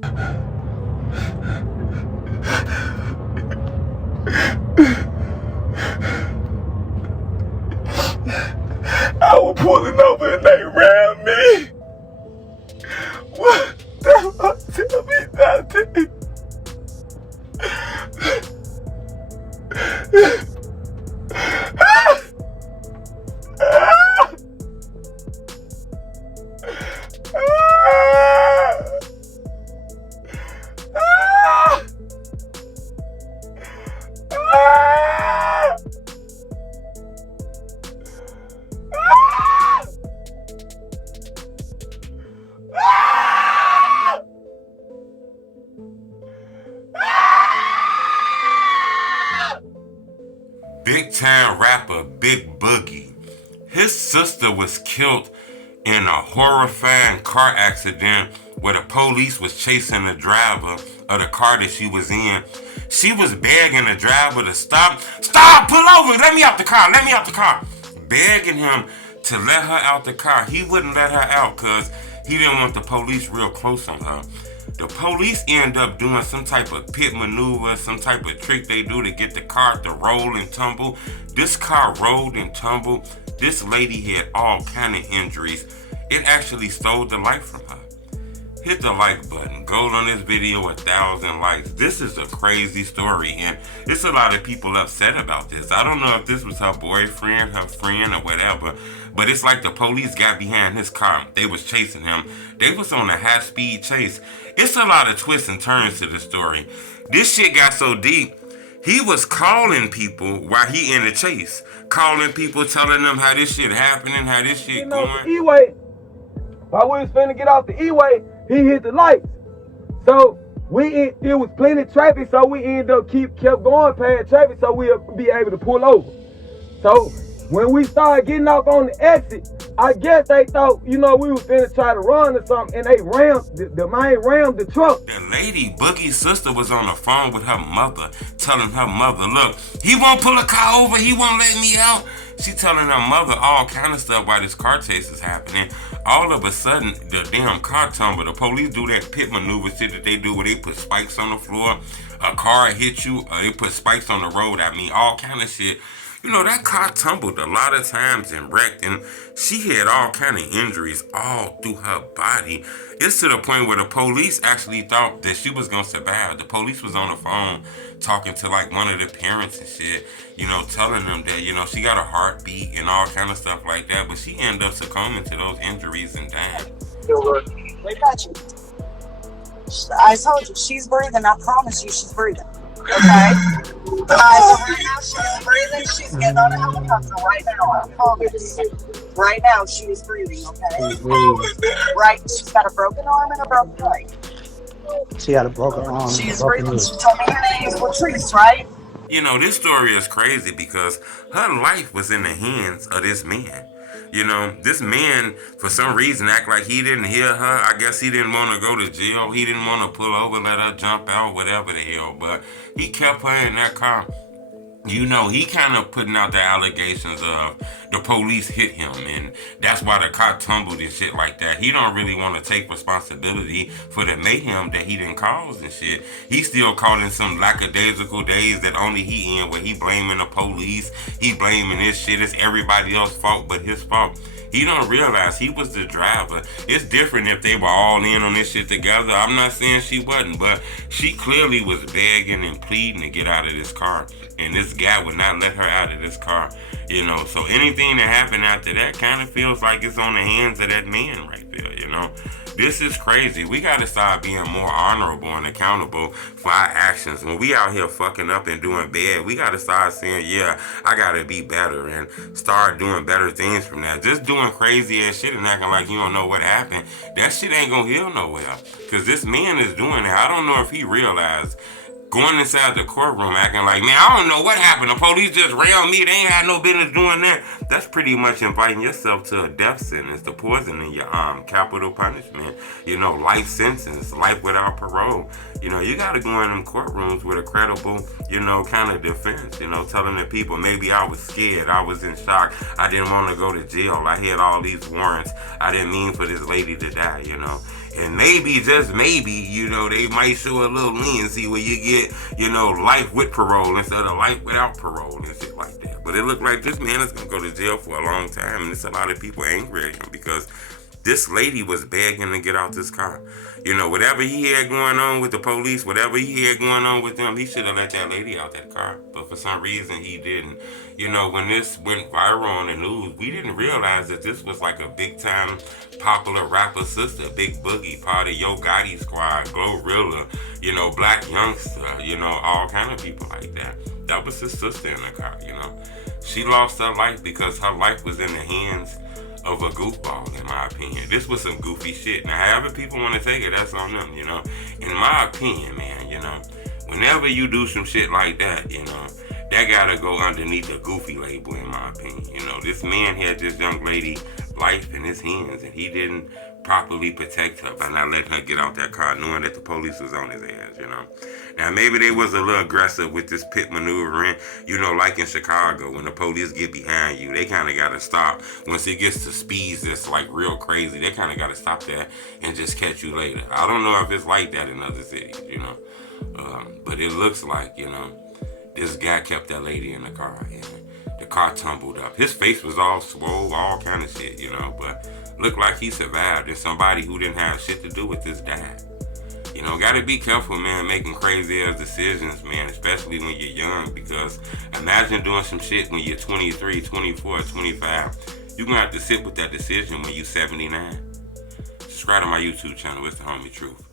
I was pulling over and they ran me. What the fuck? Tell me nothing. Big time rapper Big Boogie. His sister was killed in a horrifying car accident where the police was chasing the driver of the car that she was in. She was begging the driver to stop, pull over, let me out the car, begging him to let her out the car. He wouldn't let her out because he didn't want the police real close on her. The police end up doing some type of pit maneuver, some type of trick they do to get the car to roll and tumble. This car rolled and tumbled. This lady had all kind of injuries. It actually stole the life from her. Hit the like button. Go on this video 1,000 likes. This is a crazy story, and it's a lot of people upset about this. I don't know if this was her boyfriend, her friend, or whatever, but it's like the police got behind his car. They was chasing him. They was on a high-speed chase. It's a lot of twists and turns to the story. This shit got so deep, he was calling people while he in the chase. Calling people, telling them how this shit happening, how this shit going. The E-way, while we was finna get off the E-way, he hit the lights. So it was plenty of traffic, so we ended up kept going past traffic so we'll be able to pull over. So when we started getting off on the exit, I guess they thought, we was finna try to run or something, and they rammed the truck. The lady, Boogie's sister, was on the phone with her mother, telling her mother, look, he won't pull a car over, he won't let me out. She telling her mother all kind of stuff while this car chase is happening. All of a sudden, the damn car tumbled. The police do that pit maneuver shit that they do where they put spikes on the floor. A car hit you, or they put spikes on the road. All kind of shit. That car tumbled a lot of times and wrecked, and she had all kind of injuries all through her body. It's to the point where the police actually thought that she was going to survive. The police was on the phone talking to like one of the parents and shit, telling them that, she got a heartbeat and all kind of stuff like that, but she ended up succumbing to those injuries and dying. We got you. I told you, she's breathing. I promise you she's breathing. Okay? Right now she's breathing. She's getting on a helicopter right now. I promise you. Right now she is breathing, okay? Right, she's got a broken arm and a broken leg. She had a broken arm. She's breathing. She told me her name is Latrice, right? This story is crazy because her life was in the hands of this man. This man, for some reason, act like he didn't hear her. I guess he didn't want to go to jail. He didn't want to pull over, let her jump out, whatever the hell. But he kept her in that car. He kind of putting out the allegations of the police hit him, and that's why the car tumbled and shit like that. He don't really want to take responsibility for the mayhem that he didn't cause and shit. He still caught in some lackadaisical days that only he in, where he blaming the police, he blaming this shit. It's everybody else's fault but his fault. He don't realize he was the driver. It's different if they were all in on this shit together. I'm not saying she wasn't, but she clearly was begging and pleading to get out of this car. And this guy would not let her out of this car. So anything that happened after that kind of feels like it's on the hands of that man right there, This is crazy. We got to start being more honorable and accountable for our actions. When we out here fucking up and doing bad, we got to start saying, yeah, I got to be better and start doing better things from that. Just doing crazy ass shit and acting like you don't know what happened, that shit ain't going to heal nowhere. Because this man is doing it. I don't know if he realized going inside the courtroom acting like, man, I don't know what happened. The police just railed me. They ain't had no business doing that. That's pretty much inviting yourself to a death sentence, to poisoning your capital punishment. Life sentence, life without parole. You got to go in them courtrooms with a credible, kind of defense. Telling the people, maybe I was scared. I was in shock. I didn't want to go to jail. I had all these warrants. I didn't mean for this lady to die, And maybe, just maybe, you know, they might show a little leniency where you get, you know, life with parole instead of life without parole and shit like that. But it looked like this man is going to go to jail for a long time, and there's a lot of people angry at him because this lady was begging to get out this car. You know, whatever he had going on with the police, whatever he had going on with them, he should have let that lady out that car. But for some reason, he didn't. You know, when this went viral on the news, we didn't realize that this was like a big-time popular rapper sister, Big Boogie, part of Yo Gotti Squad, Glorilla, you know, Black Youngster, you know, all kind of people like that. That was his sister in the car, you know. She lost her life because her life was in the hands of a goofball, in my opinion. This was some goofy shit. Now, however people want to take it, that's on them, you know. In my opinion, man, you know, whenever you do some shit like that, you know, that gotta go underneath the goofy label, in my opinion. You know, this man had this young lady life in his hands, and he didn't properly protect her by not letting her get out that car, knowing that the police was on his ass, you know. Now, maybe they was a little aggressive with this pit maneuvering, you know, like in Chicago, when the police get behind you, they kind of got to stop. Once it gets to speeds that's like real crazy, they kind of got to stop that and just catch you later. I don't know if it's like that in other cities, you know, but it looks like, you know, this guy kept that lady in the car, and the car tumbled up. His face was all swole, all kind of shit, you know, but looked like he survived, and somebody who didn't have shit to do with this died. You know, gotta be careful, man, making crazy ass decisions, man, especially when you're young, because imagine doing some shit when you're 23, 24, 25. You're gonna have to sit with that decision when you're 79. Subscribe to my YouTube channel. It's the Homie Truth.